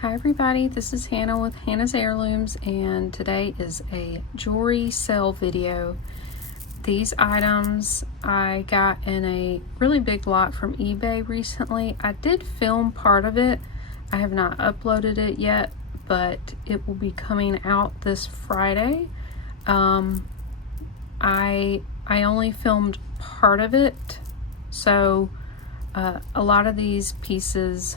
Hi everybody, this is Hannah with Hannah's Heirlooms, and today is a jewelry sale video. These items I got in a really big lot from eBay recently. I did film part of it. I have not uploaded it yet, but it will be coming out this Friday. I only filmed part of it, so a lot of these pieces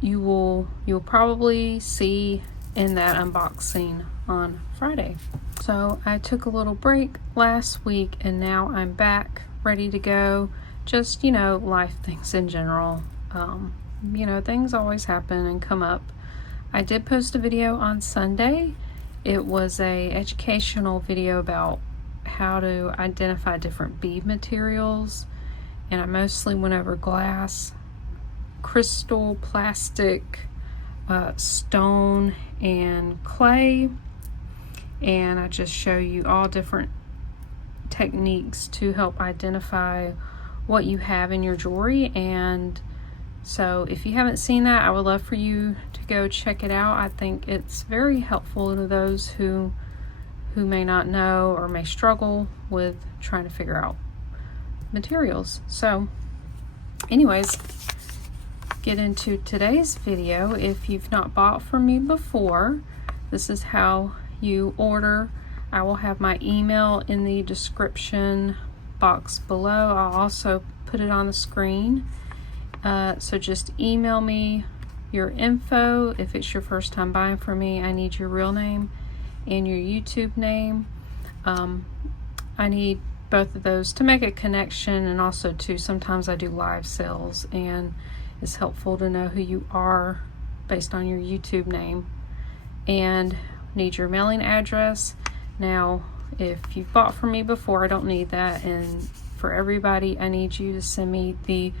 you'll probably see in that unboxing on Friday. So I took a little break last week and now I'm back ready to go. Just, life things in general. Things always happen and come up. I did post a video on Sunday. It was a educational video about how to identify different bead materials, and I mostly went over glass, crystal, plastic, stone, and clay, and I just show you all different techniques to help identify what you have in your jewelry. And so if you haven't seen that, I would love for you to go check it out. I think it's very helpful to those who may not know or may struggle with trying to figure out materials. So anyways, get into today's video. If you've not bought from me before, this is how you order. I will have my email in the description box below. I'll also put it on the screen. So just email me your info. If it's your first time buying from me, I need your real name and your YouTube name. I need both of those to make a connection, and also too, sometimes I do live sales and it's helpful to know who you are based on your YouTube name. And need your mailing address. Now, if you've bought from me before, I don't need that. And for everybody, I need you to send me the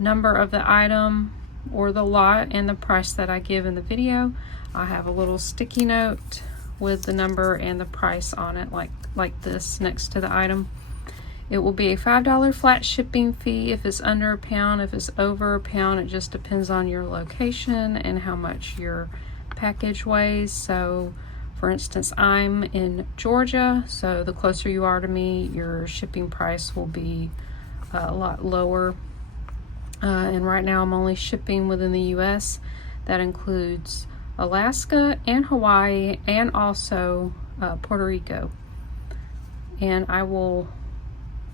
number of the item or the lot and the price that I give in the video. I have a little sticky note with the number and the price on it, like this, next to the item. It will be a $5 flat shipping fee if it's under a pound. If it's over a pound, it just depends on your location and how much your package weighs. So for instance, I'm in Georgia, so the closer you are to me, your shipping price will be a lot lower. And right now I'm only shipping within the US. That includes Alaska and Hawaii, and also Puerto Rico. And I will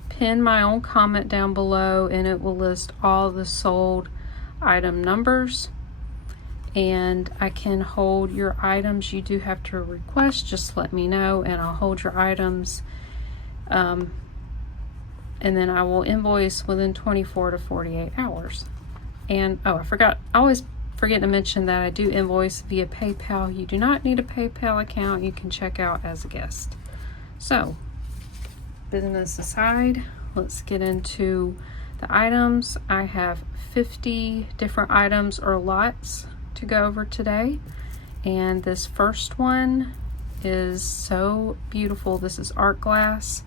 pin my own comment down below, and it will list all the sold item numbers. And I can hold your items. You do have to request, just let me know and I'll hold your items. And then I will invoice within 24 to 48 hours. And I always forget to mention that I do invoice via PayPal. You do not need a PayPal account. You can check out as a guest. So business aside, let's get into the items. I have 50 different items or lots to go over today, and this first one is so beautiful. This is art glass.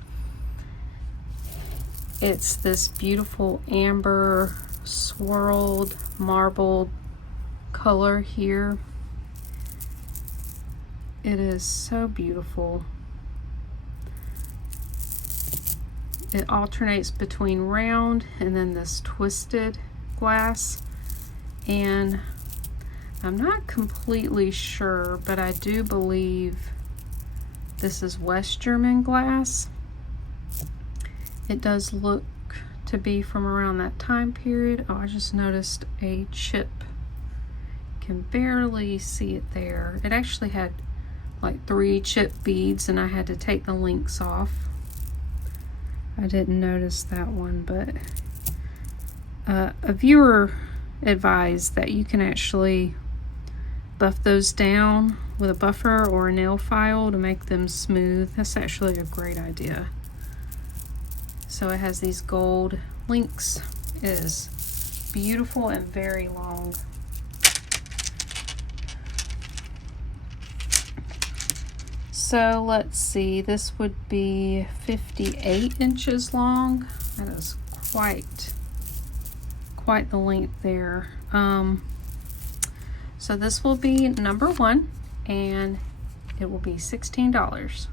It's this beautiful amber swirled marbled color here. It is so beautiful. It alternates between round and then this twisted glass, and I'm not completely sure, but I do believe this is West German glass. It does look to be from around that time period. Oh, I just noticed a chip. Can barely see it there. It actually had like 3 chip beads and I had to take the links off. I didn't notice that one, but a viewer advised that you can actually buff those down with a buffer or a nail file to make them smooth. That's actually a great idea. So it has these gold links. It is beautiful and very long. So let's see, this would be 58 inches long. That is quite the length there. So this will be number 1, and it will be $16.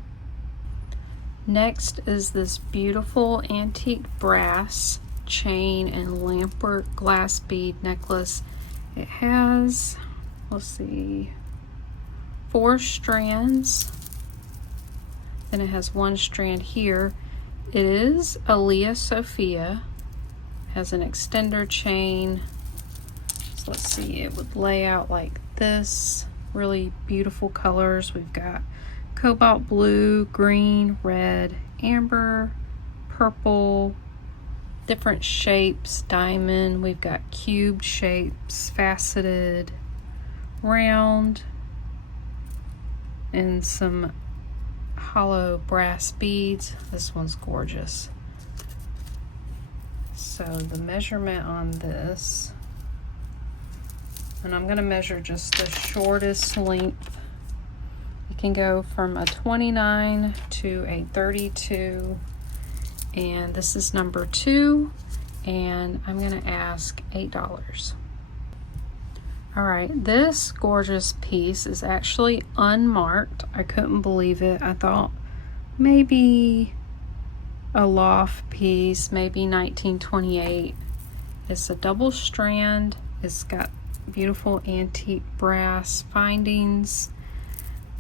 Next is this beautiful antique brass chain and lampwork glass bead necklace. It has, let's see, 4 strands. Then it has 1 strand here. It is a Leah Sophia. Has an extender chain. So let's see, it would lay out like this. Really beautiful colors. We've got cobalt blue, green, red, amber, purple, different shapes, diamond. We've got cubed shapes, faceted, round, and some hollow brass beads. This one's gorgeous. So the measurement on this, and I'm going to measure just the shortest length. It can go from a 29 to a 32, and this is number 2, and I'm going to ask $8. All right, this gorgeous piece is actually unmarked. I couldn't believe it. I thought maybe a loft piece, maybe 1928. It's a double strand. It's got beautiful antique brass findings.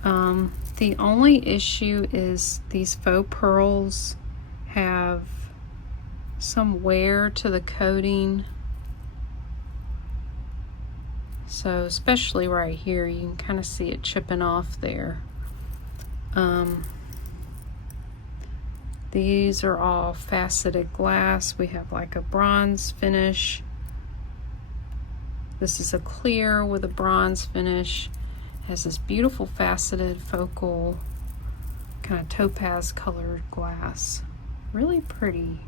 The only issue is these faux pearls have some wear to the coating. So especially right here, you can kind of see it chipping off there. These are all faceted glass. We have like a bronze finish. This is a clear with a bronze finish. It has this beautiful faceted focal kind of topaz colored glass. Really pretty.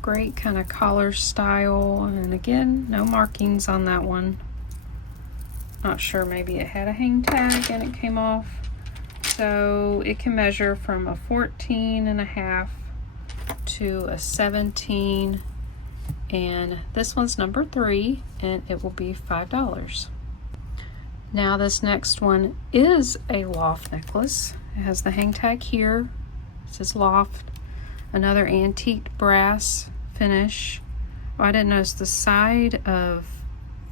Great kind of collar style, and again, no markings on that one. Not sure, maybe it had a hang tag and it came off. So it can measure from a 14.5 to a 17, and this one's number 3, and it will be $5. Now this next one is a loft necklace. It has the hang tag here. It says loft. Another antique brass finish. Oh, I didn't notice the side of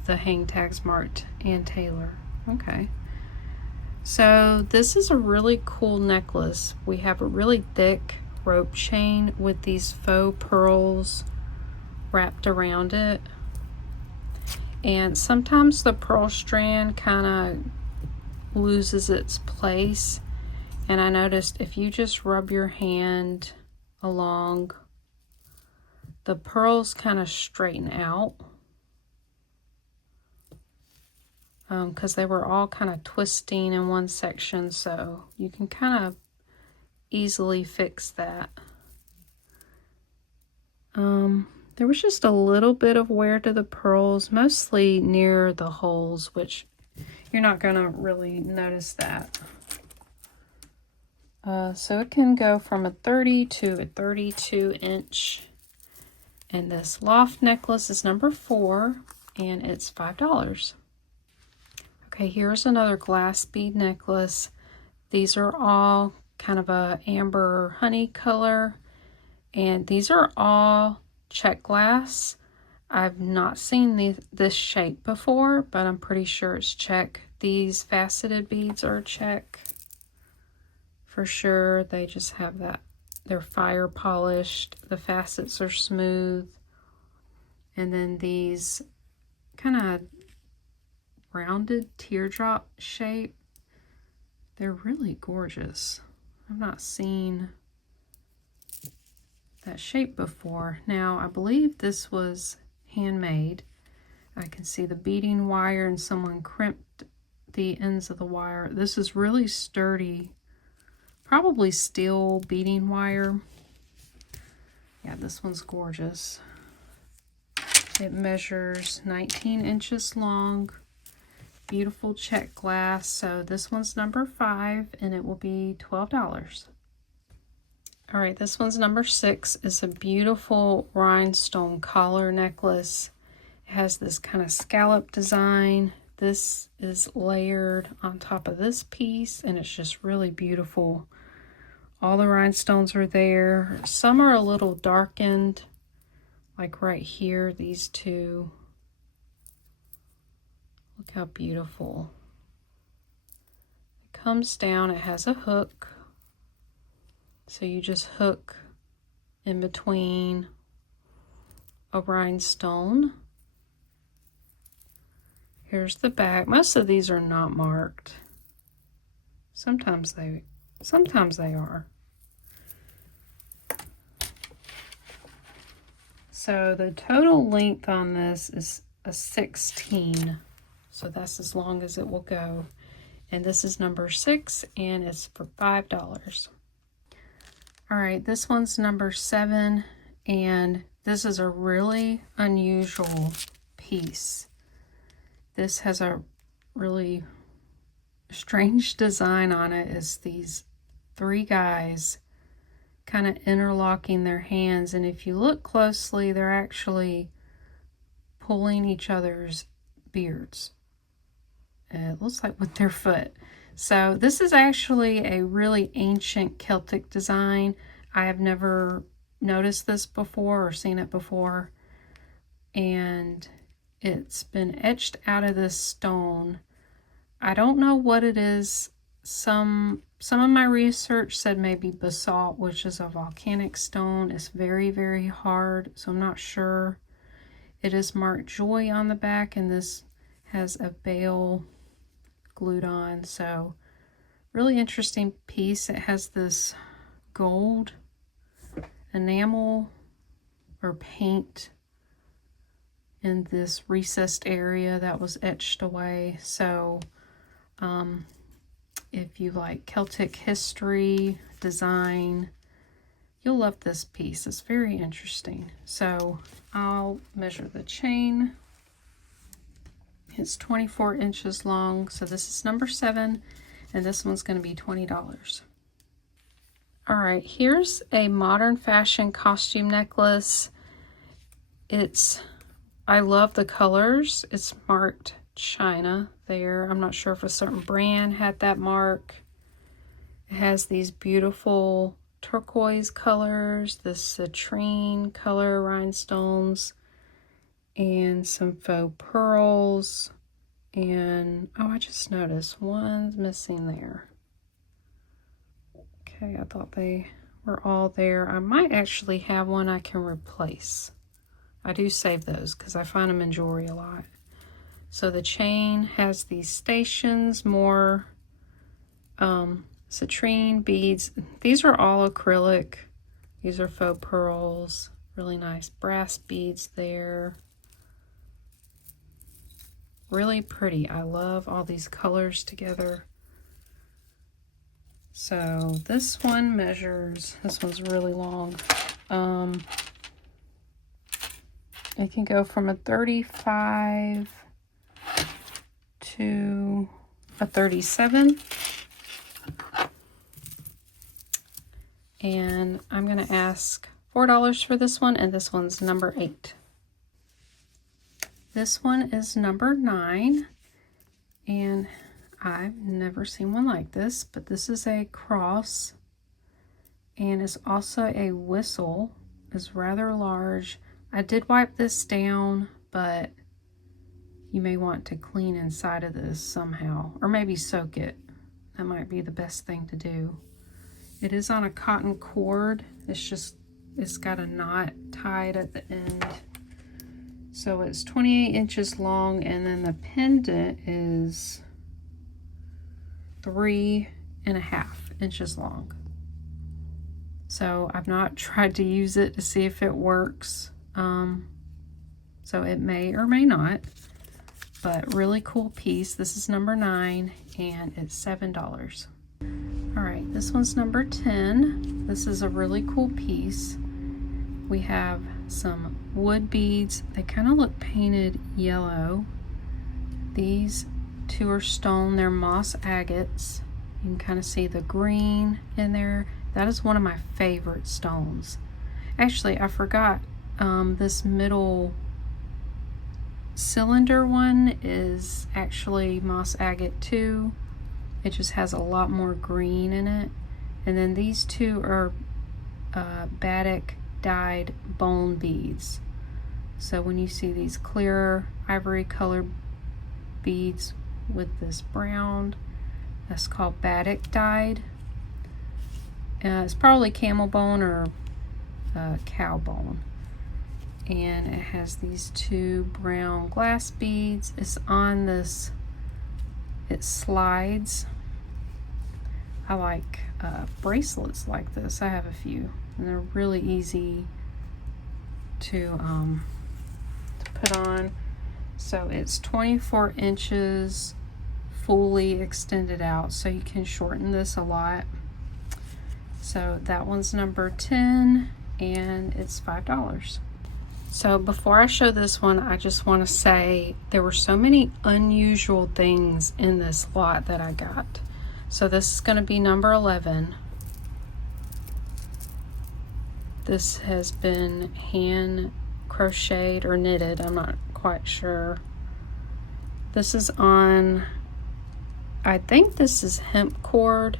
the hang tags marked Ann Taylor. Okay. So this is a really cool necklace. We have a really thick rope chain with these faux pearls wrapped around it. And sometimes the pearl strand kind of loses its place. And I noticed if you just rub your hand along, the pearls kind of straighten out. Because they were all kind of twisting in one section, so you can kind of easily fix that. There was just a little bit of wear to the pearls, mostly near the holes, which you're not going to really notice that. So it can go from a 30 to a 32 inch. And this loft necklace is number 4, and it's $5. Okay, here's another glass bead necklace. These are all kind of a amber honey color, and these are all Czech glass. I've not seen this shape before, but I'm pretty sure it's Czech. These faceted beads are Czech for sure. They just have that, they're fire polished. The facets are smooth. And then these kind of rounded teardrop shape, they're really gorgeous. I've not seen that shape before. Now I believe this was handmade. I can see the beading wire, and someone crimped the ends of the wire. This is really sturdy, probably steel beading wire. Yeah, this one's gorgeous. It measures 19 inches long. Beautiful Czech glass. So this one's number 5, and it will be $12. All right, this one's number 6. It's a beautiful rhinestone collar necklace. It It has this kind of scallop design. This is layered on top of this piece, and it's just really beautiful. All the rhinestones are there. Some are a little darkened, like right here, these two. Look how beautiful. It comes down, it has a hook. So you just hook in between a rhinestone. Here's the back. Most of these are not marked. Sometimes they are. So the total length on this is a 16. So that's as long as it will go. And this is number 6, and it's for $5. All right, this one's number 7, and this is a really unusual piece. This has a really strange design on it. It's these 3 guys kind of interlocking their hands, and if you look closely, they're actually pulling each other's beards. It looks like with their foot. So this is actually a really ancient Celtic design. I have never noticed this before or seen it before, and it's been etched out of this stone. I don't know what it is. Some of my research said maybe basalt, which is a volcanic stone. It's very, very hard, so I'm not sure. It is marked Joy on the back, and this has a bale glued on. So really interesting piece. It has this gold enamel or paint in this recessed area that was etched away. So if you like Celtic history, design, you'll love this piece. It's very interesting. So I'll measure the chain. It's 24 inches long. So this is number 7, and this one's going to be $20. All right, here's a modern fashion costume necklace. I love the colors. It's marked China there. I'm not sure if a certain brand had that mark. It has these beautiful turquoise colors, the citrine color rhinestones, and some faux pearls. And oh, I just noticed one's missing there. Okay, I thought they were all there. I might actually have one I can replace. I do save those because I find them in jewelry a lot. So the chain has these stations, more citrine beads. These are all acrylic. These are faux pearls. Really nice brass beads there. Really pretty. I love all these colors together. So this one measures, this one's really long. It can go from a 35 to a 37. And I'm going to ask $4 for this one, and this one's number 8. This one is number 9, and I've never seen one like this, but this is a cross, and it's also a whistle. It's rather large. I did wipe this down, but you may want to clean inside of this somehow, or maybe soak it. That might be the best thing to do. It is on a cotton cord. It's got a knot tied at the end. So it's 28 inches long, and then the pendant is 3.5 inches long. So I've not tried to use it to see if it works. So it may or may not, but really cool piece. This is number 9, and it's $7. All right, this one's number 10. This is a really cool piece. We have some wood beads. They kind of look painted yellow. These 2 are stone. They're moss agates. You can kind of see the green in there. That is one of my favorite stones. Actually, I forgot this middle cylinder one is actually moss agate too. It just has a lot more green in it. And then these two are batik dyed bone beads. So when you see these clear ivory colored beads with this brown, that's called batik dyed. It's probably camel bone or cow bone. And it has these two brown glass beads. It's on this, it slides. I like bracelets like this. I have a few, and they're really easy to put on. So it's 24 inches fully extended out, so you can shorten this a lot. So that one's number 10, and it's $5. So before I show this one, I just want to say there were so many unusual things in this lot that I got. So this is going to be number 11. This has been hand crocheted or knitted, I'm not quite sure. This is on, I think this is hemp cord.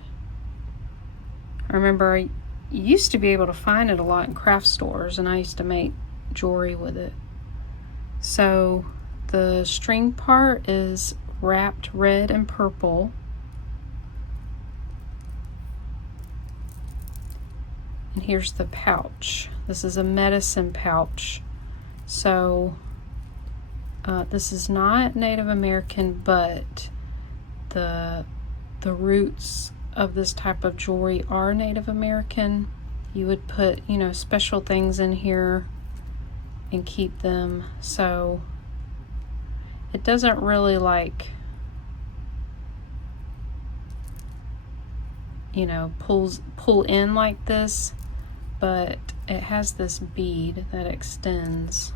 I remember I used to be able to find it a lot in craft stores, and I used to make jewelry with it. So the string part is wrapped red and purple. And here's the pouch. This is a medicine pouch. So this is not Native American, but the roots of this type of jewelry are Native American. You would put, you know, special things in here and keep them, so it doesn't really, like, you know, pull in like this, but it has this bead that extends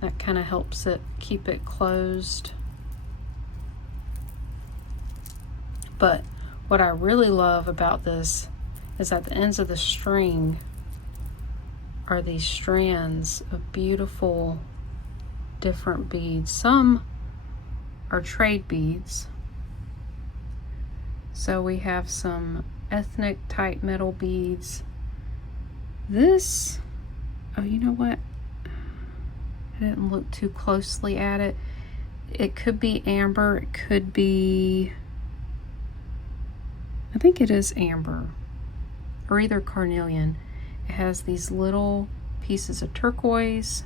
that kind of helps it keep it closed. But what I really love about this is at the ends of the string are these strands of beautiful different beads. Some are trade beads. So we have some ethnic type metal beads. This, oh, you know what? I didn't look too closely at it. It could be amber, it could be, I think it is amber, or either carnelian. It has these little pieces of turquoise.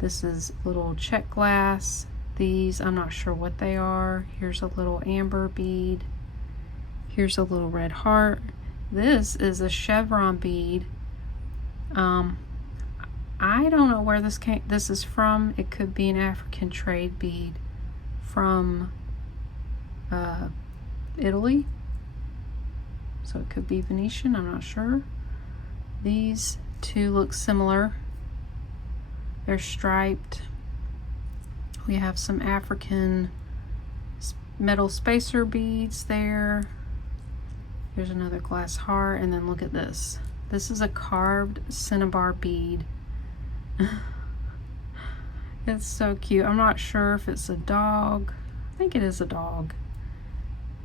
This is little Czech glass. These, I'm not sure what they are. Here's a little amber bead. Here's a little red heart. This is a chevron bead. I don't know where this is from. It could be an African trade bead from Italy. So it could be Venetian, I'm not sure. These two look similar. They're striped. We have some African metal spacer beads there. There's another glass heart, and then look at this. This is a carved cinnabar bead. It's so cute. I'm not sure if it's a dog. I think it is a dog.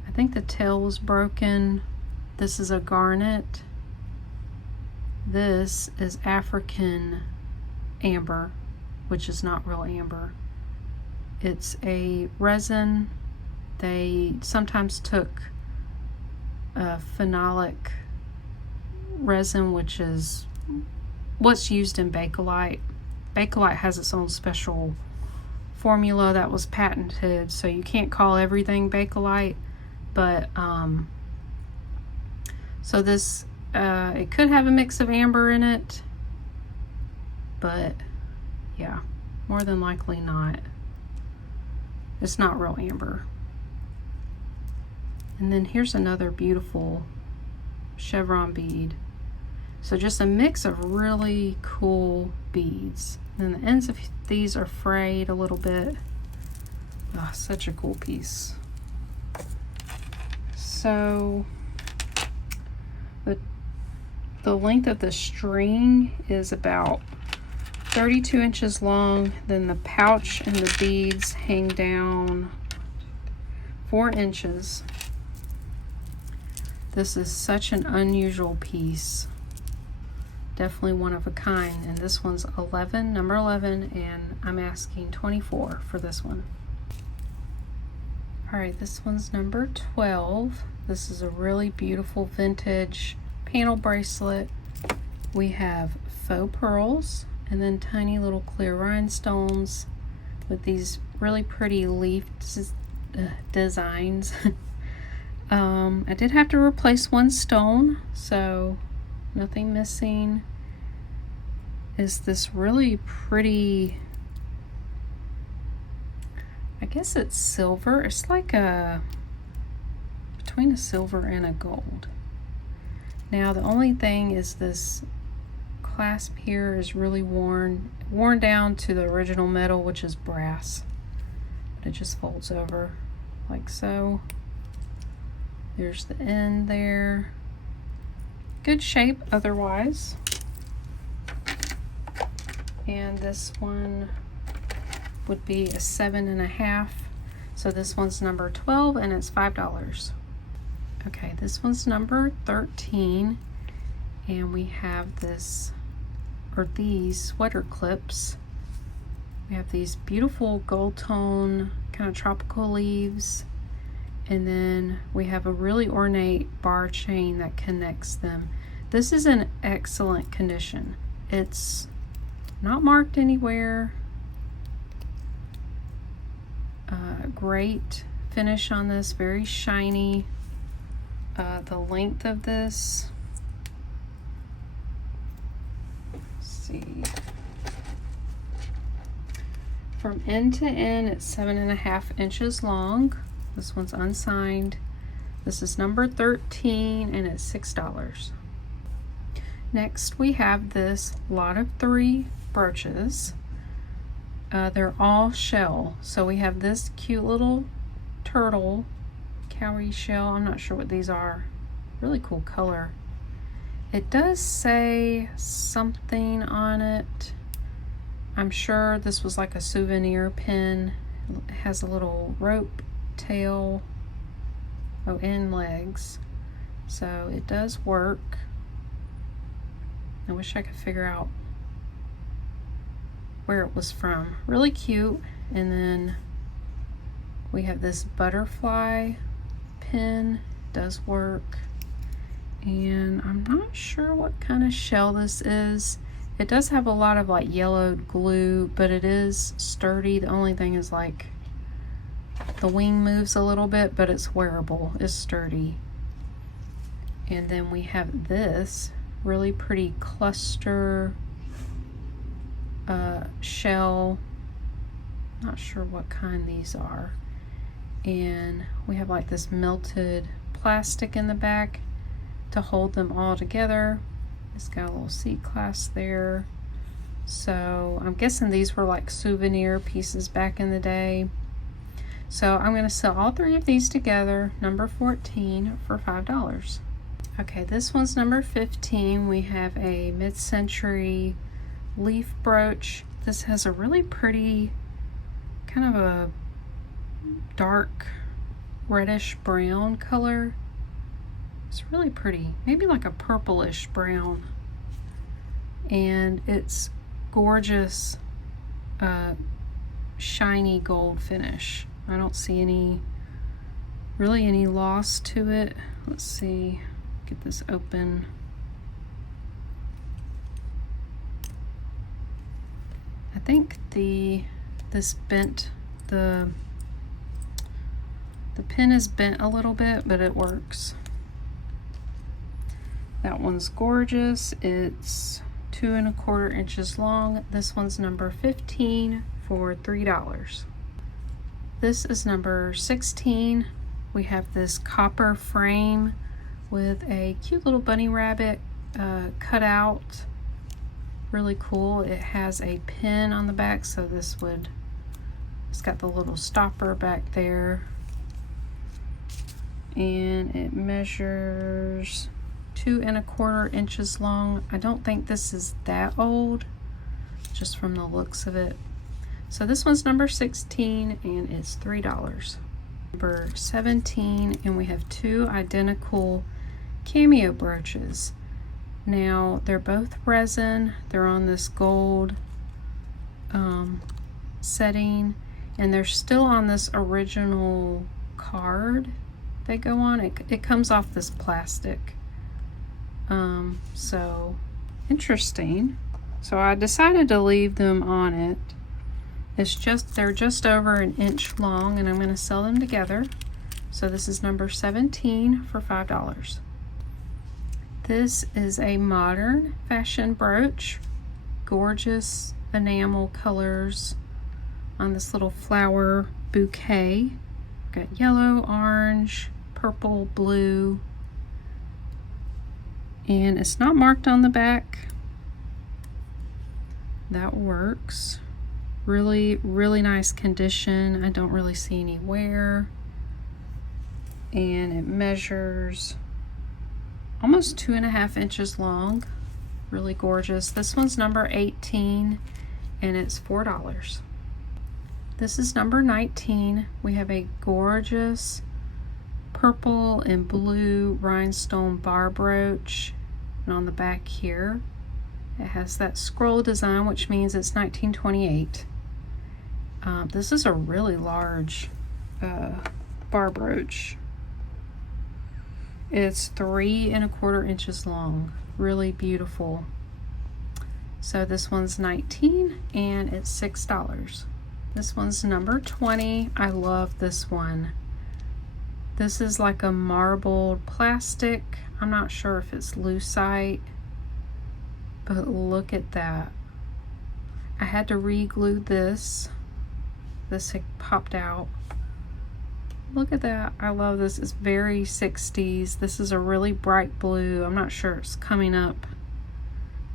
I think the tail was broken. This is a garnet. This is African amber, which is not real amber. It's a resin. They sometimes took a phenolic resin, which is what's used in Bakelite. Bakelite has its own special formula that was patented, so you can't call everything Bakelite, but so this it could have a mix of amber in it, but yeah, more than likely not. It's not real amber. And then here's another beautiful chevron bead. So just a mix of really cool beads. And the ends of these are frayed a little bit. Oh, such a cool piece. So the length of the string is about 32 inches long. Then the pouch and the beads hang down 4 inches. This is such an unusual piece. Definitely one of a kind. And this one's 11, number 11, and I'm asking 24 for this one. All right, this one's number 12. This is a really beautiful vintage panel bracelet. We have faux pearls and then tiny little clear rhinestones with these really pretty leaf designs. I did have to replace one stone, so nothing missing. Is this really pretty, I guess it's silver. It's like between a silver and a gold. Now the only thing is this clasp here is really worn down to the original metal, which is brass. But it just folds over like so. There's the end there. Good shape otherwise. And this one would be a 7.5. So this one's number 12 and it's $5. Okay, this one's number 13. And we have this, or these sweater clips. We have these beautiful gold tone kind of tropical leaves. And then we have a really ornate bar chain that connects them. This is in excellent condition. It's not marked anywhere. Great finish on this, very shiny. The length of this, let's see, from end to end it's 7.5 inches long. This one's unsigned. This is number 13 and it's $6. Next we have this lot of 3 brooches. They're all shell. So we have this cute little turtle cowrie shell. I'm not sure what these are. Really cool color. It does say something on it. I'm sure this was like a souvenir pin. It has a little rope tail, and legs. So it does work. I wish I could figure out where it was from. Really cute. And then we have this butterfly pin. Does work. And I'm not sure what kind of shell this is. It does have a lot of like yellowed glue, but it is sturdy. The only thing is like the wing moves a little bit, but it's wearable. It's sturdy. And then we have this really pretty cluster shell. Not sure what kind these are. And we have like this melted plastic in the back to hold them all together. It's got a little seat clasp there. So I'm guessing these were like souvenir pieces back in the day. So I'm going to sell all 3 of these together, number 14, for $5. Okay, this one's number 15. We have a mid-century leaf brooch. This has a really pretty, kind of a dark reddish brown color. It's really pretty, maybe like a purplish brown. And it's gorgeous, shiny gold finish. I don't see really any loss to it. Let's see, get this open. I think this bent, the pin is bent a little bit, but it works. That one's gorgeous. It's 2¼ inches long. This one's number 15 for $3. This is number 16. We have this copper frame with a cute little bunny rabbit cut out. Really cool. It has a pin on the back, so it's got the little stopper back there. And it measures 2¼ inches long. I don't think this is that old, just from the looks of it. So this one's number 16 and it's $3. Number 17, and we have two identical cameo brooches. Now they're both resin, they're on this gold setting, and they're still on this original card they go on. It comes off this plastic. So interesting. So I decided to leave them on it. They're just over an inch long, and I'm going to sell them together. So this is number 17 for $5. This is a modern fashion brooch. Gorgeous enamel colors on this little flower bouquet. Got yellow, orange, purple, blue, and it's not marked on the back. That works. Really, really nice condition. I don't really see any wear. And it measures almost 2.5 inches long. Really gorgeous. This one's number 18 and it's $4. This is number 19. We have a gorgeous purple and blue rhinestone bar brooch. And on the back here, it has that scroll design, which means it's 1928. This is a really large bar brooch. It's 3¼ inches long. Really beautiful. So this one's 19 and it's $6. This one's number 20. I love this one. This is like a marbled plastic. I'm not sure if it's lucite, but look at that. I had to re-glue this. This had popped out. Look at that. I love this. It's very 60s. This is a really bright blue. I'm not sure it's coming up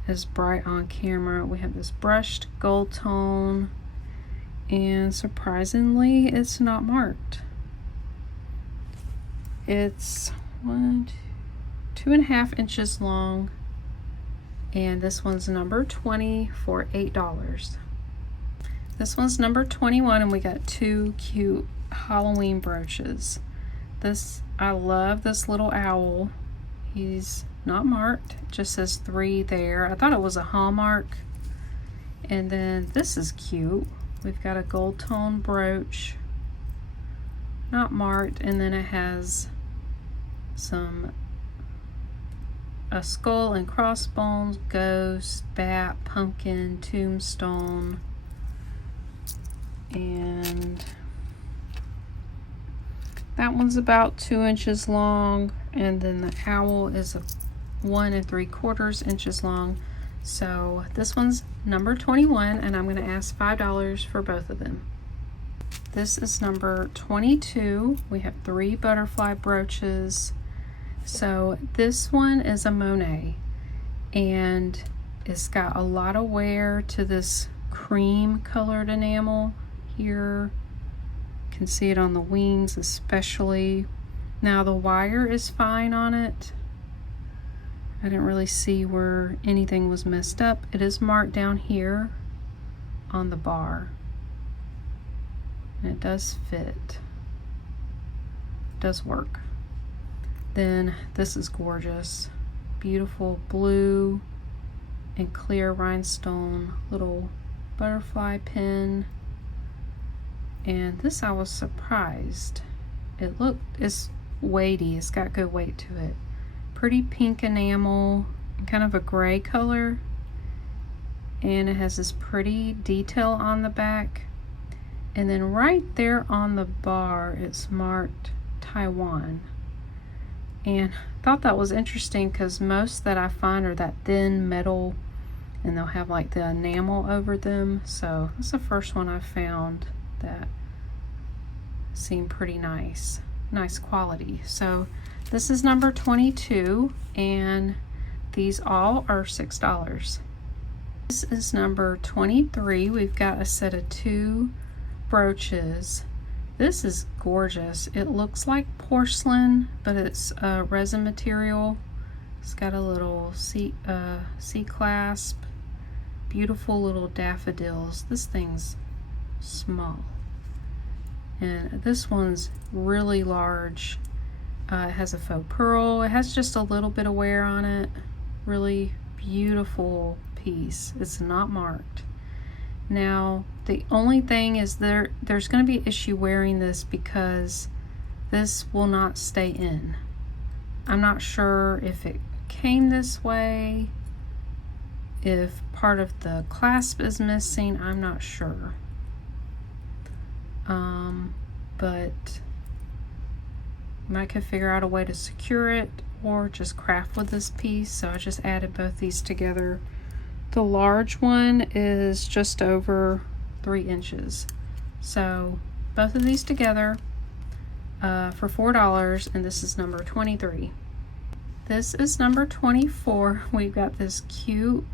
as bright on camera. We have this brushed gold tone, and surprisingly, it's not marked. It's 2.5 inches long, and this one's number 20 for $8. This one's number 21, and we got two cute Halloween brooches. I love this little owl. He's not marked, it just says 3 there. I thought it was a Hallmark. And then this is cute. We've got a gold tone brooch, not marked, and then it has a skull and crossbones, ghost, bat, pumpkin, tombstone, and that one's about 2 inches long, and then the owl is 1 3/4 inches long. So this one's number 21, and I'm going to ask $5 for both of them. This is number 22. We have 3 butterfly brooches. So this one is a Monet, and it's got a lot of wear to this cream colored enamel here. You can see it on the wings especially. Now the wire is fine on it. I didn't really see where anything was messed up. It is marked down here on the bar, and it does fit. It does work. Then this is gorgeous. Beautiful blue and clear rhinestone little butterfly pin. And this, I was surprised. It's weighty. It's got good weight to it. Pretty pink enamel, kind of a gray color. And it has this pretty detail on the back. And then right there on the bar, it's marked Taiwan. And I thought that was interesting because most that I find are that thin metal, and they'll have like the enamel over them. So that's the first one I found that seemed pretty nice quality. So this is number 22, and these all are $6. This is number 23. We've got a set of 2 brooches. This is gorgeous. It looks like porcelain, but it's resin material. It's got a little C clasp, beautiful little daffodils. This thing's small. And this one's really large. It has a faux pearl. It has just a little bit of wear on it. Really beautiful piece. It's not marked. Now, the only thing is there's going to be an issue wearing this because this will not stay in. I'm not sure if it came this way, if part of the clasp is missing. I'm not sure. But I could figure out a way to secure it or just craft with this piece. So I just added both these together. The large one is just over 3 inches. So both of these together for $4, and this is number 23. This is number 24. We've got this cute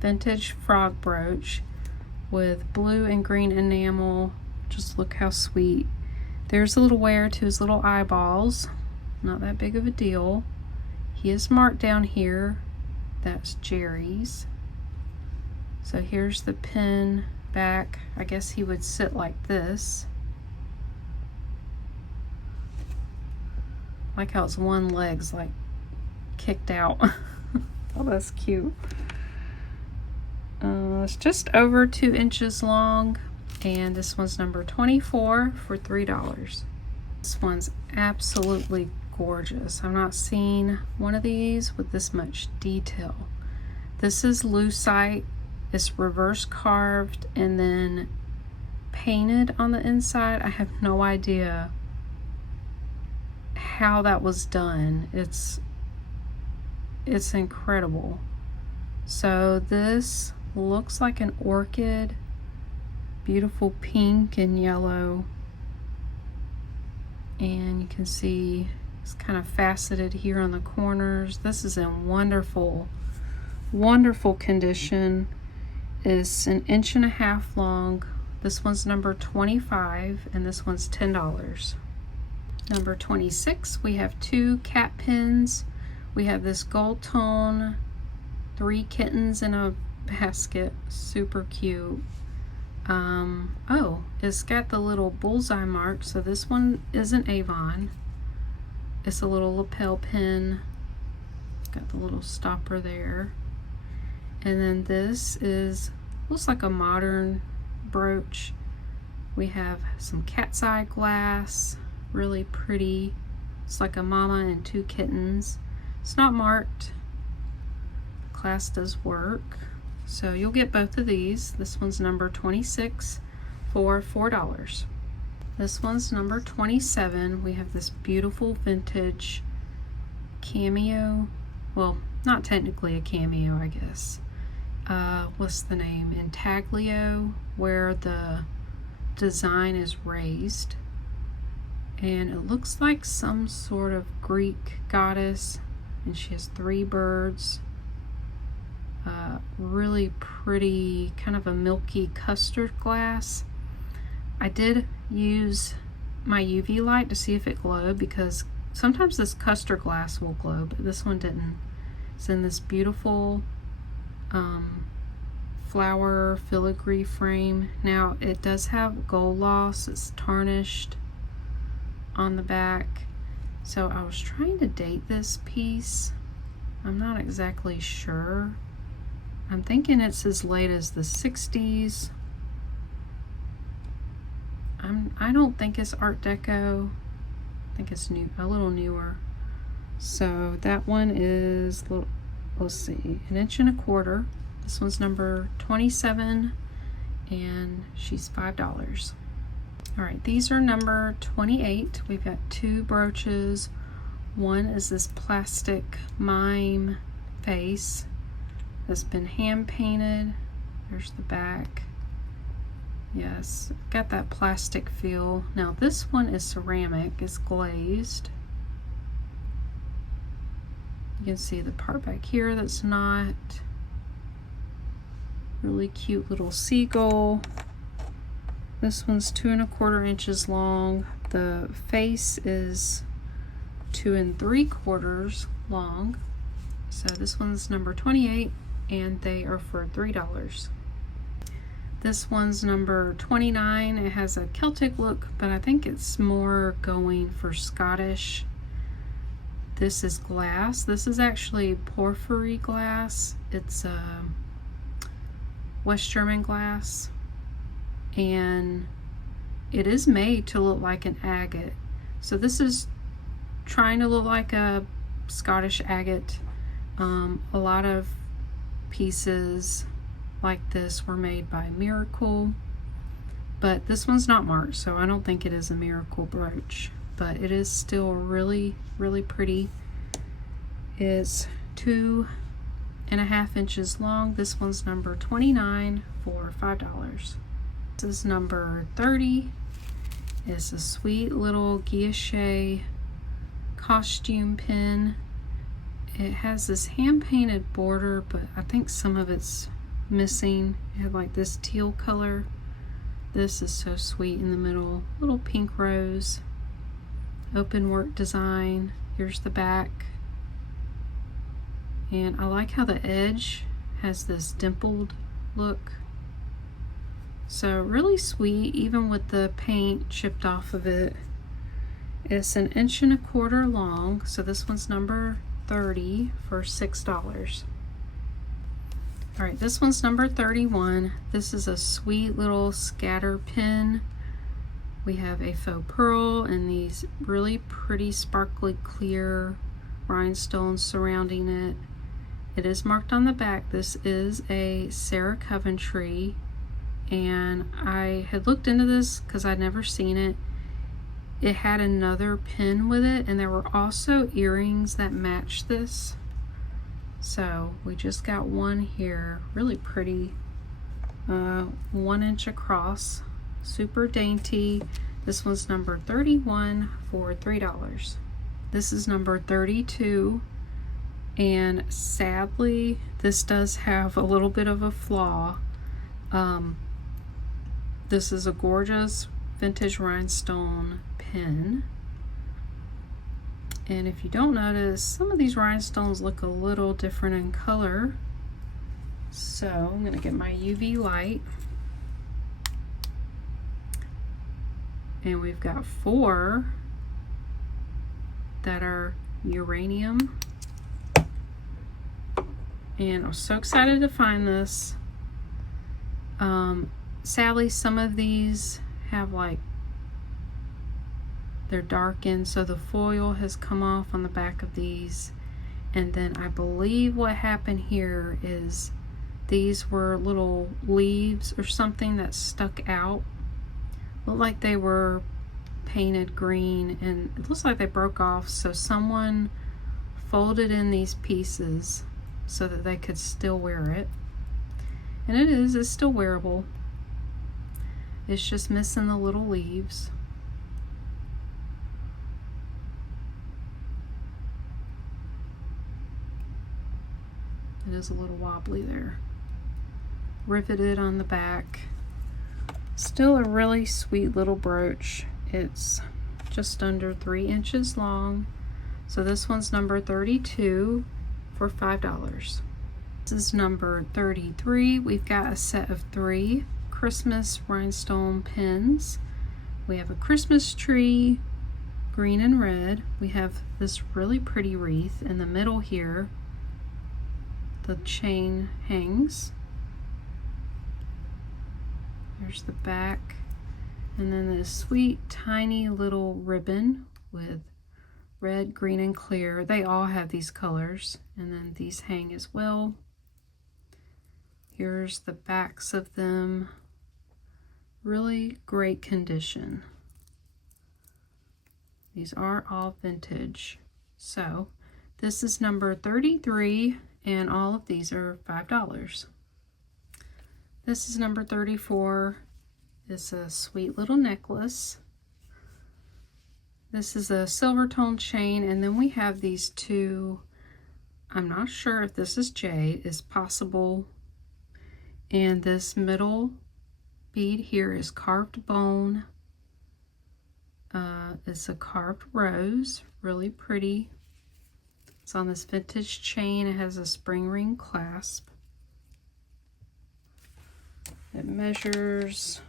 vintage frog brooch with blue and green enamel. Just look how sweet. There's a little wear to his little eyeballs. Not that big of a deal. He is marked down here. That's Jerry's. So here's the pin back. I guess he would sit like this. I like how his one leg's like kicked out. Oh, that's cute. It's just over 2 inches long, and this one's number 24 for $3. This one's absolutely gorgeous. I've not seen one of these with this much detail. This is lucite. It's reverse carved and then painted on the inside. I have no idea how that was done. It's incredible. So this looks like an orchid, beautiful pink and yellow, and you can see it's kind of faceted here on the corners. This is in wonderful condition. It's 1.5 inches long. This one's number 25, and this one's $10. Number 26, we have 2 cat pins. We have this gold tone, 3 kittens in a basket, super cute. Oh, it's got the little bullseye mark, so this one isn't Avon. It's a little lapel pin. It's got the little stopper there. And then this looks like a modern brooch. We have some cat's eye glass, really pretty. It's like a mama and 2 kittens. It's not marked. Class does work. So you'll get both of these. This one's number 26 for $4. This one's number 27. We have this beautiful vintage cameo. Well, not technically a cameo, I guess. What's the name? Intaglio, where the design is raised. And it looks like some sort of Greek goddess. And she has 3 birds. Really pretty, kind of a milky custard glass. I did use my UV light to see if it glowed, because sometimes this custard glass will glow, but this one didn't. It's in this beautiful flower filigree frame. Now it does have gold loss. It's tarnished on the back. So I was trying to date this piece. I'm not exactly sure. I'm thinking it's as late as the 60s. I don't think it's Art Deco. I think it's new, a little newer. So that one is, let's see, 1.25 inches. This one's number 27, and she's $5. All right, these are number 28. We've got 2 brooches. One is this plastic mime face that's been hand painted. There's the back. Yes, got that plastic feel. Now this one is ceramic, it's glazed. You can see the part back here that's not. Really cute little seagull. This one's 2.25 inches long. The face is 2 3/4 long. So this one's number 28, and they are for $3. This one's number 29. It has a Celtic look, but I think it's more going for Scottish. This is glass. This is actually porphyry glass. It's West German glass, and it is made to look like an agate. So this is trying to look like a Scottish agate. A lot of pieces like this were made by Miracle, but this one's not marked, so I don't think it is a Miracle brooch, but it is still really, really pretty. It's 2.5 inches long. This one's number 29 for $5. This is number 30. It's a sweet little guilloche costume pin. It has this hand-painted border, but I think some of it's missing. It had like this teal color. This is so sweet in the middle. Little pink rose. Open work design. Here's the back. And I like how the edge has this dimpled look. So really sweet, even with the paint chipped off of it. It's 1.25 inches long, so this one's number 30 for $6. All right, this one's number 31. This is a sweet little scatter pin. We have a faux pearl and these really pretty sparkly clear rhinestones surrounding it. It is marked on the back. This is a Sarah Coventry, and I had looked into this because I'd never seen it. It had another pin with it, and there were also earrings that matched this. So we just got one here, really pretty, 1 inch across, super dainty. This one's number 31 for $3. This is number 32, and sadly this does have a little bit of a flaw. This is a gorgeous vintage rhinestone pin. And if you don't notice, some of these rhinestones look a little different in color. So I'm going to get my UV light. And we've got 4 that are uranium. And I'm so excited to find this. Sadly, some of these have like, they're darkened, so the foil has come off on the back of these. And then I believe what happened here is these were little leaves or something that stuck out. Looked like they were painted green, and it looks like they broke off, so someone folded in these pieces so that they could still wear it. And it's still wearable. It's just missing the little leaves. It is a little wobbly there. Riveted on the back. Still a really sweet little brooch. It's just under 3 inches long. So this one's number 32 for $5. This is number 33. We've got a set of 3 Christmas rhinestone pins. We have a Christmas tree, green and red. We have this really pretty wreath in the middle here. The chain hangs. There's the back. And then this sweet tiny little ribbon with red, green, and clear. They all have these colors. And then these hang as well. Here's the backs of them. Really great condition. These are all vintage. So this is number 33, and all of these are $5. This is number 34. It's a sweet little necklace. This is a silver tone chain, and then we have these 2. I'm not sure if this is jade. It's possible. And this middle bead here is carved bone. It's a carved rose, really pretty. It's on this vintage chain. It has a spring ring clasp. It measures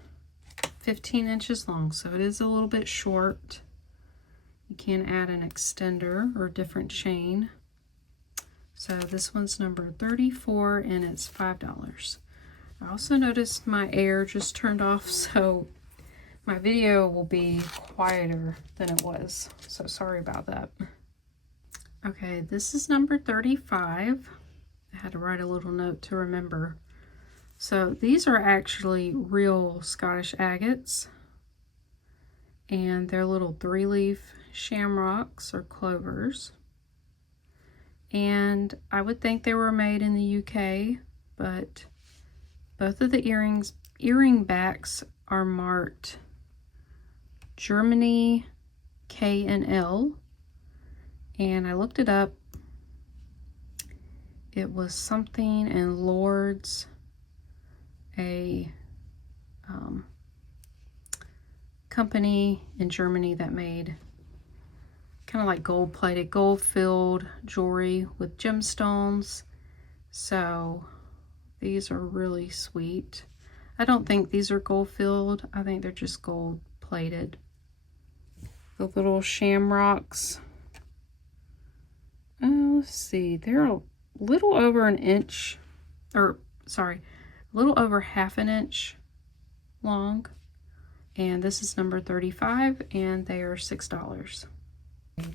15 inches long, so it is a little bit short. You can add an extender or different chain. So this one's number 34 and it's $5. I also noticed my air just turned off, so my video will be quieter than it was. So sorry about that. Okay, this is number 35. I had to write a little note to remember. So these are actually real Scottish agates, and they're little 3-leaf shamrocks or clovers. And I would think they were made in the UK, but both of the earring backs are marked Germany K and L, and I looked it up. It was something in Lord's, a company in Germany that made kind of like gold-plated, gold-filled jewelry with gemstones. So these are really sweet. I don't think these are gold-filled. I think they're just gold-plated. The little shamrocks. Oh, let's see. They're a little over an inch, or sorry, a little over half an inch long. And this is number 35, and they are $6.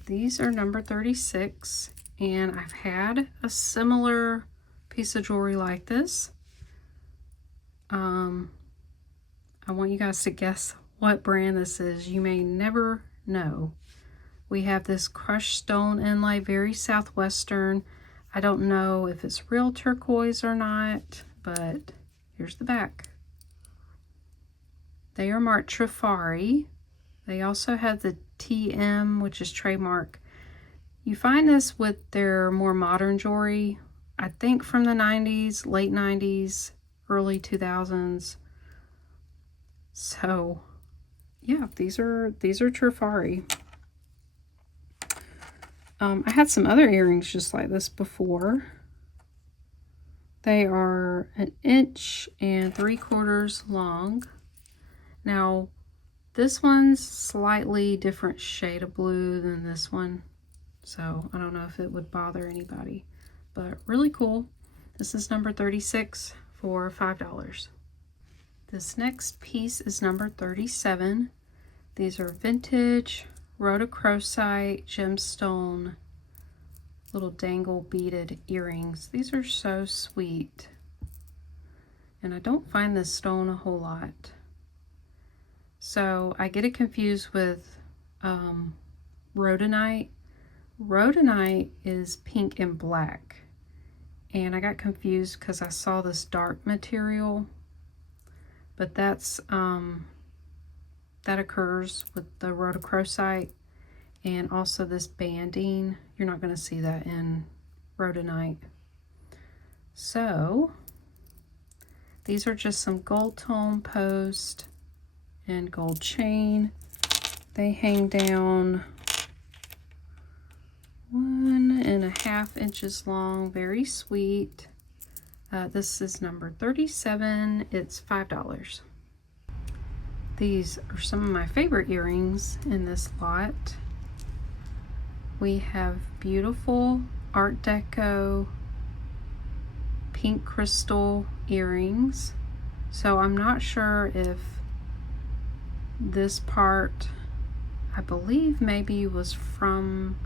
These are number 36, and I've had a similar piece of jewelry like this. I want you guys to guess what brand this is. You may never know. We have this crushed stone inlay, very southwestern. I don't know if it's real turquoise or not, but here's the back. They are marked Trifari. They also have the TM, which is trademark. You find this with their more modern jewelry, I think from the 90s, late 90s, early 2000s. So yeah, these are Trifari. I had some other earrings just like this before. They are 1 3/4 inches long. Now, this one's slightly different shade of blue than this one, so I don't know if it would bother anybody, but really cool. This is number 36 for $5. This next piece is number 37. These are vintage rhodochrosite gemstone little dangle beaded earrings. These are so sweet, and I don't find this stone a whole lot. So I get it confused with rhodonite. Rhodonite is pink and black, and I got confused because I saw this dark material, but that's that occurs with the rhodochrosite, and also this banding. You're not going to see that in rhodonite. So these are just some gold tone post and gold chain. They hang down 1.5 inches long. Very sweet. This is number 37. It's $5. These are some of my favorite earrings in this lot. We have beautiful Art Deco pink crystal earrings. So I'm not sure if this part, I believe maybe was from,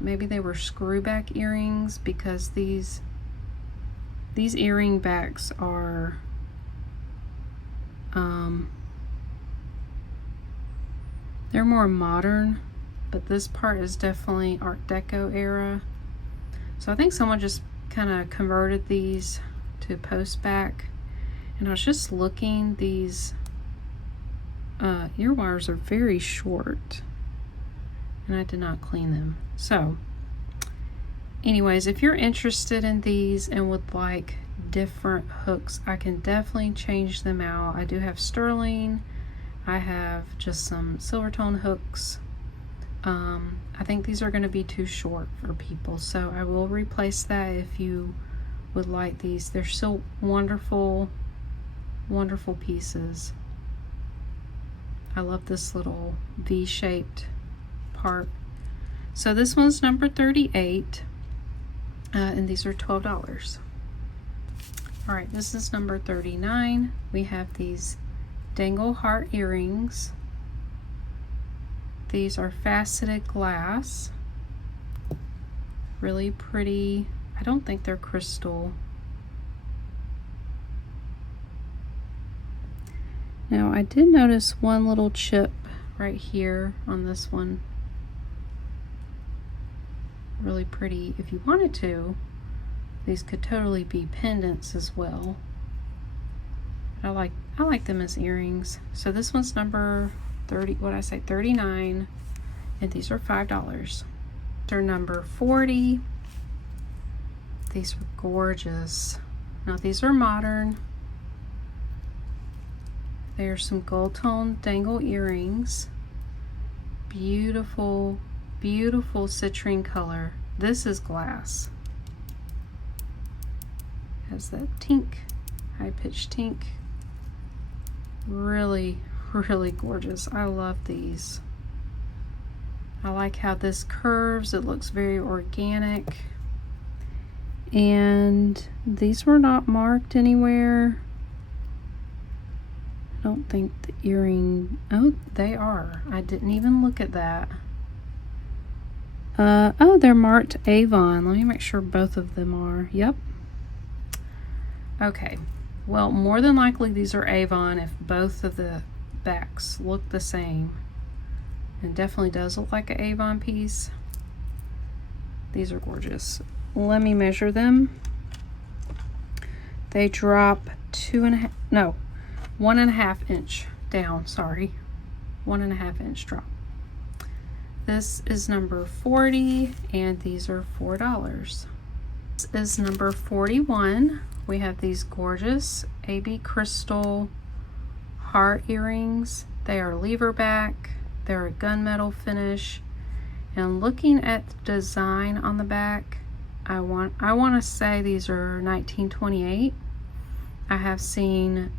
maybe they were screwback earrings, because these earring backs are they're more modern, but this part is definitely Art Deco era. So I think someone just kind of converted these to post back. And I was just looking, these ear wires are very short, and I did not clean them. So anyways, if you're interested in these and would like different hooks, I can definitely change them out. I do have sterling. I have just some silver tone hooks. I think these are going to be too short for people, so I will replace that if you would like these. They're so wonderful, wonderful pieces. I love this little V-shaped part. So this one's number 38, and these are $12. All right, this is number 39. We have these dangle heart earrings. These are faceted glass. Really pretty. I don't think they're crystal. Now I did notice one little chip right here on this one. Really pretty. If you wanted to, these could totally be pendants as well. I like them as earrings. So this one's number 30, what did I say, 39, and these are $5. They're number 40. These are gorgeous. Now these are modern. They are some gold tone dangle earrings. Beautiful, beautiful citrine color. This is glass. Has that tink, high-pitched tink. Really, really gorgeous. I love these. I like how this curves. It looks very organic. And these were not marked anywhere. I don't think the earring, oh, they are. I didn't even look at that. Oh, they're marked Avon. Let me make sure both of them are. Yep. Okay. Well, more than likely these are Avon if both of the backs look the same. It definitely does look like an Avon piece. These are gorgeous. Let me measure them. They drop 1.5 inch down, sorry. 1.5 inch drop. This is number 40, and these are $4. This is number 41. We have these gorgeous AB crystal heart earrings. They are lever back. They're a gunmetal finish. And looking at the design on the back, I want to say these are 1928. I have seen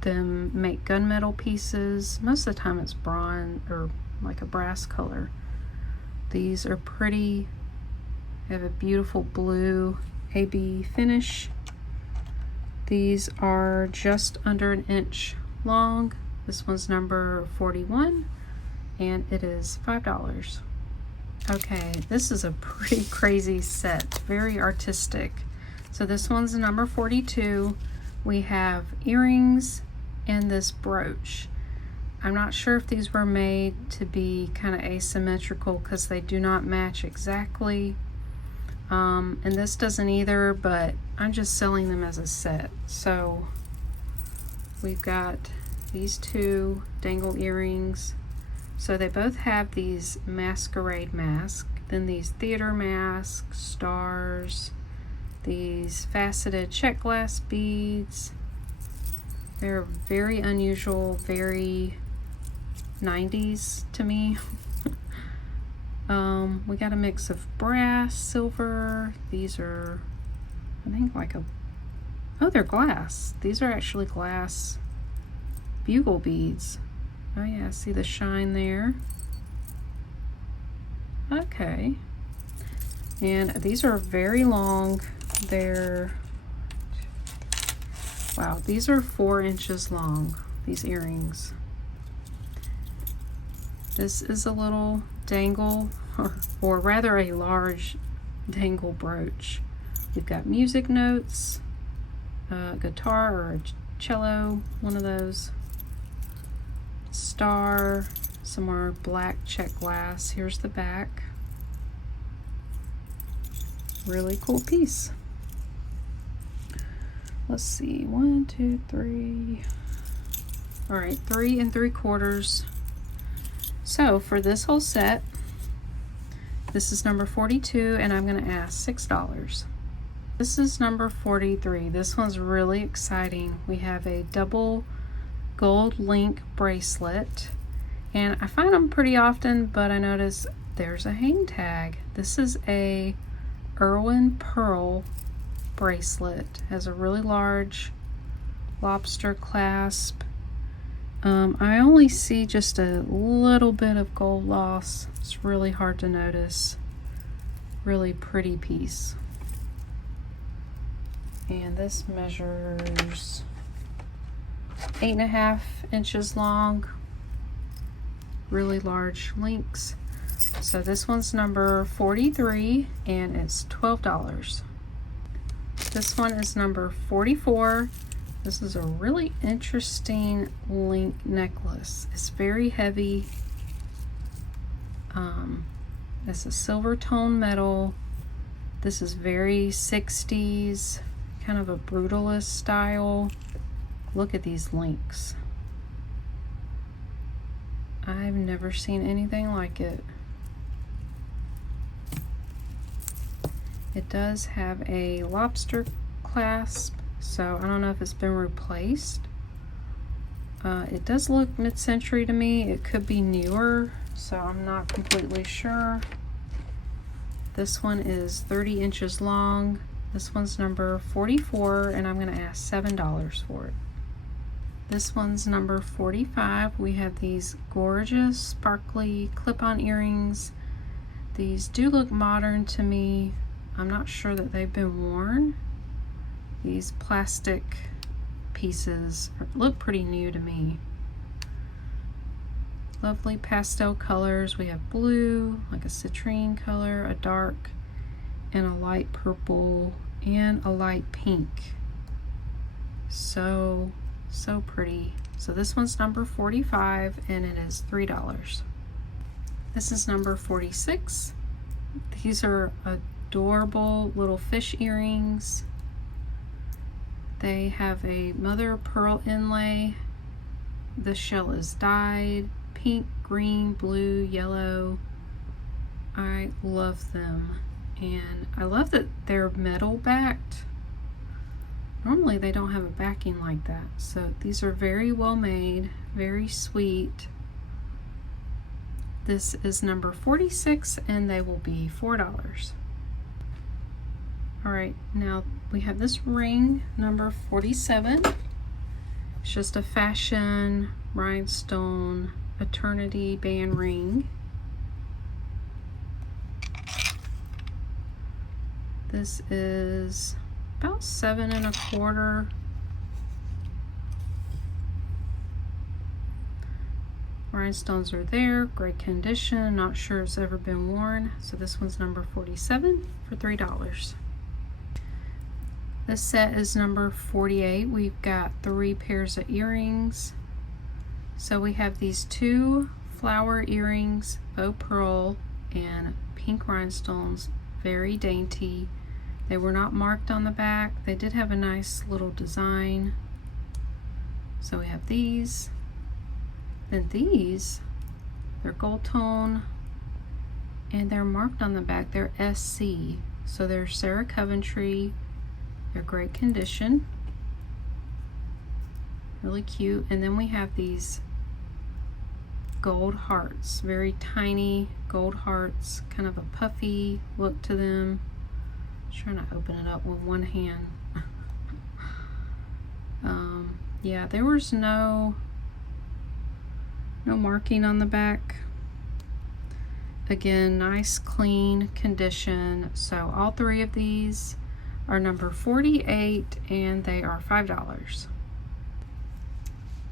them make gunmetal pieces. Most of the time it's bronze or like a brass color. These are pretty. They have a beautiful blue AB finish. These are just under 1 inch long. This one's number 41, and it is $5. Okay, this is a pretty crazy set, very artistic. So this one's number 42. We have earrings and this brooch. I'm not sure if these were made to be kind of asymmetrical because they do not match exactly. And this doesn't either, but I'm just selling them as a set. So we've got these two dangle earrings. So they both have these masquerade masks, then these theater masks, stars, these faceted check glass beads. They're very unusual, very 90s to me. We got a mix of brass, silver. These are, I think, oh, they're glass. These are actually glass bugle beads. Oh yeah, see the shine there. Okay. And these are very long. They're, wow, these are 4 inches long, these earrings. This is a little dangle, or rather a large dangle brooch. We've got music notes, a guitar or a cello, one of those. Star, some more black check glass. Here's the back. Really cool piece. Let's see, 1, 2, 3. All right, 3 3/4. So for this whole set, this is number 42, and I'm gonna ask $6. This is number 43. This one's really exciting. We have a double gold link bracelet, and I find them pretty often, but I notice there's a hang tag. This is a Irwin pearl bracelet. Has a really large lobster clasp. I only see just a little bit of gold loss. It's really hard to notice. Really pretty piece. And this measures 8.5 inches long. Really large links. So this one's number 43 and it's $12. This one is number 44. This is a really interesting link necklace. It's very heavy. It's a silver tone metal. This is very 60s, kind of a brutalist style. Look at these links. I've never seen anything like it. It does have a lobster clasp, so I don't know if it's been replaced. It does look mid-century to me. It could be newer, so I'm not completely sure. This one is 30 inches long. This one's number 44, and I'm going to ask $7 for it. This one's number 45. We have these gorgeous sparkly clip-on earrings. These do look modern to me. I'm not sure that they've been worn. These plastic pieces look pretty new to me. Lovely pastel colors. We have blue, like a citrine color, a dark, and a light purple, and a light pink. So pretty. So this one's number 45 and it is $3. This is number 46. These are adorable little fish earrings. They have a mother of pearl inlay. The shell is dyed pink, green, blue, yellow. I love them, and I love that they're metal backed. Normally they don't have a backing like that, so these are very well made, very sweet. This is number 46 and they will be $4. Alright, now we have this ring, number 47. It's just a fashion rhinestone eternity band ring. This is about 7 1/4. Rhinestones are there, great condition, not sure it's ever been worn. So this one's number 47 for $3. This set is number 48. We've got 3 pairs of earrings. So we have these 2 flower earrings, faux pearl and pink rhinestones, very dainty. They were not marked on the back. They did have a nice little design. So we have these. Then these, they're gold tone and they're marked on the back. They're SC. So they're Sarah Coventry. They're great condition. Really cute. And then we have these gold hearts, very tiny gold hearts, kind of a puffy look to them. Trying to open it up with one hand. Yeah, there was no marking on the back. Again, nice clean condition. So all 3 of these are number 48 and they are $5.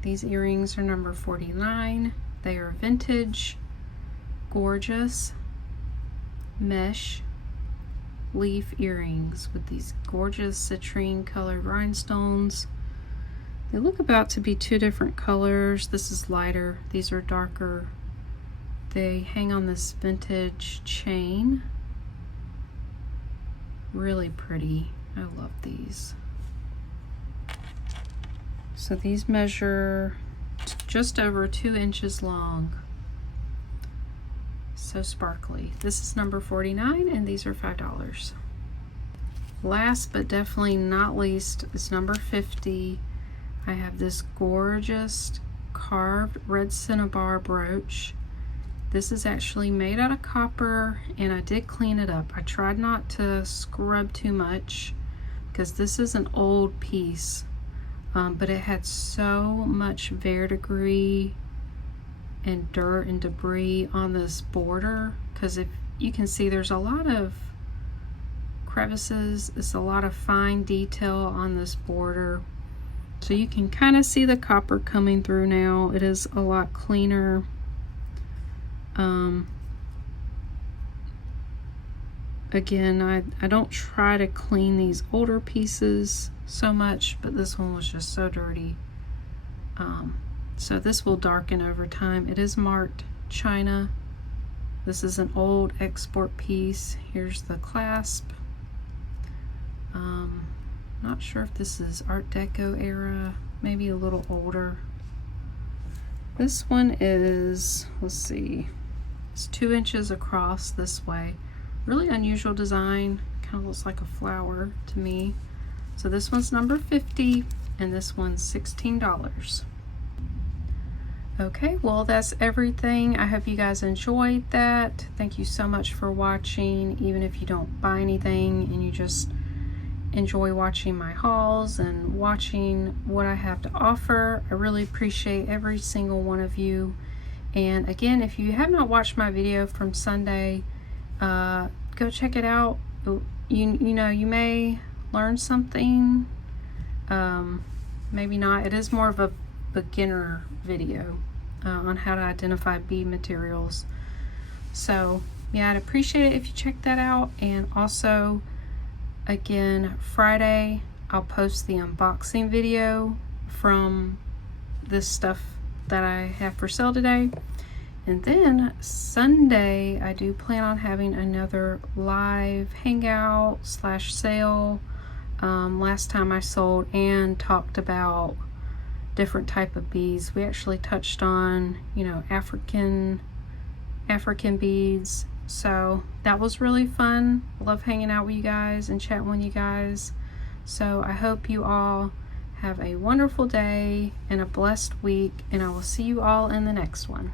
These earrings are number 49. They are vintage, gorgeous mesh leaf earrings with these gorgeous citrine colored rhinestones. They look about to be 2 different colors. This is lighter, these are darker. They hang on this vintage chain. Really pretty. I love these. So these measure just over 2 inches long. So sparkly. This is number 49 and these are $5. Last but definitely not least is number 50. I have this gorgeous carved red cinnabar brooch. This is actually made out of copper and I did clean it up. I tried not to scrub too much because this is an old piece, but it had so much verdigris and dirt and debris on this border, because if you can see, there's a lot of crevices. It's a lot of fine detail on this border, so you can kind of see the copper coming through now. It is a lot cleaner. Again, I don't try to clean these older pieces so much, but this one was just so dirty. So this will darken over time. It is marked China. This is an old export piece. Here's the clasp. Not sure if this is Art Deco era, maybe a little older. This one is, let's see, it's 2 inches across this way. Really unusual design, kind of looks like a flower to me. So this one's number 50 and this one's $16. Okay, well that's everything. I hope you guys enjoyed that. Thank you so much for watching. Even if you don't buy anything and you just enjoy watching my hauls and watching what I have to offer, I really appreciate every single one of you. And again, if you have not watched my video from Sunday, go check it out. You know, you may learn something, maybe not. It is more of a beginner video on how to identify bead materials. So yeah, I'd appreciate it if you check that out. And also, again, Friday I'll post the unboxing video from this stuff that I have for sale today. And then Sunday I do plan on having another live hangout slash sale. Last time I sold and talked about different type of beads. We actually touched on, you know, African beads. So that was really fun. I love hanging out with you guys and chatting with you guys. So I hope you all have a wonderful day and a blessed week, and I will see you all in the next one.